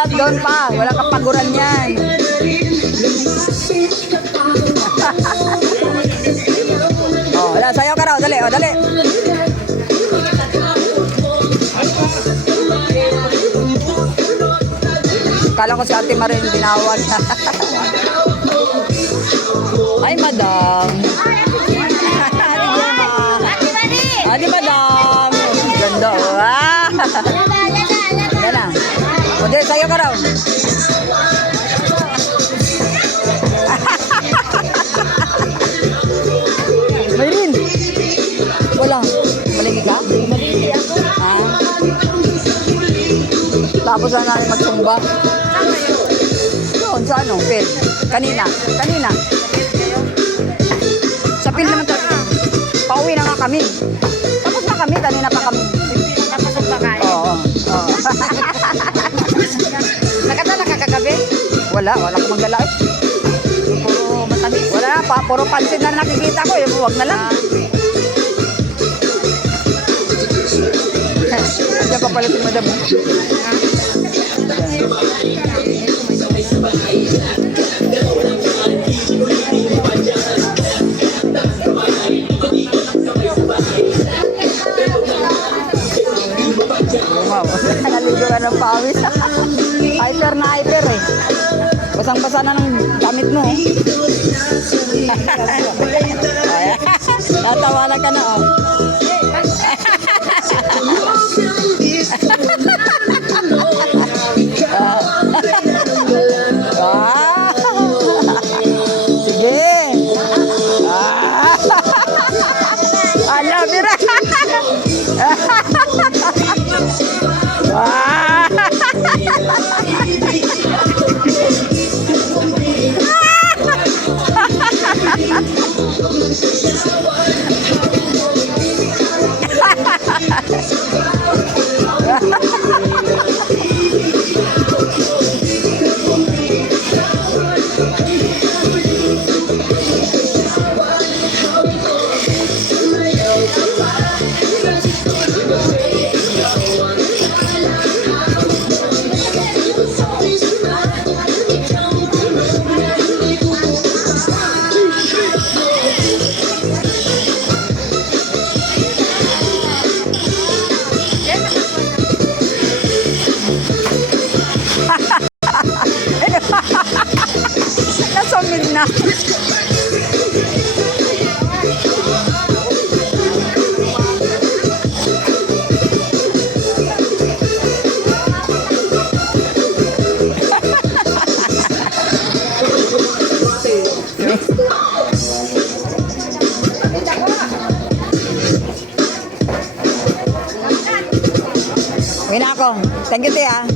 Dapat doon pa. Wala kang paguran yan. Oh, wala. Sayaw ka raw. Dali. Oh, dali. Kala ko si Ate Marin tinawag. Ay, madam. Ate madam. Ganda. Ah. Yan na. O, di, sayo ka raw. Mayrin. Wala. Maligi ka? Maligi ako. Ah. Tapos na namin magsumba. Doon sa ano? Pil. Kanina. Sa pil naman tayo. Pauwi na nga kami. Tapos na kami. Kanina pa kami. Napasok ba kayo? Oo. Nakatala ka kagabi? Wala ko magdala eh. Puro matamis. Wala na pa. Puro pansin na nakikita ko eh. Huwag na lang. Diyan pa pala si madam. Wow, naligo ka ng pawis. Hyper na hyper eh. Basang-basa na ng gamit mo. Natawanan ka na oh. Sige. Ano, Bira? Nasumid na. Uwi na ako. Thank you, Tia.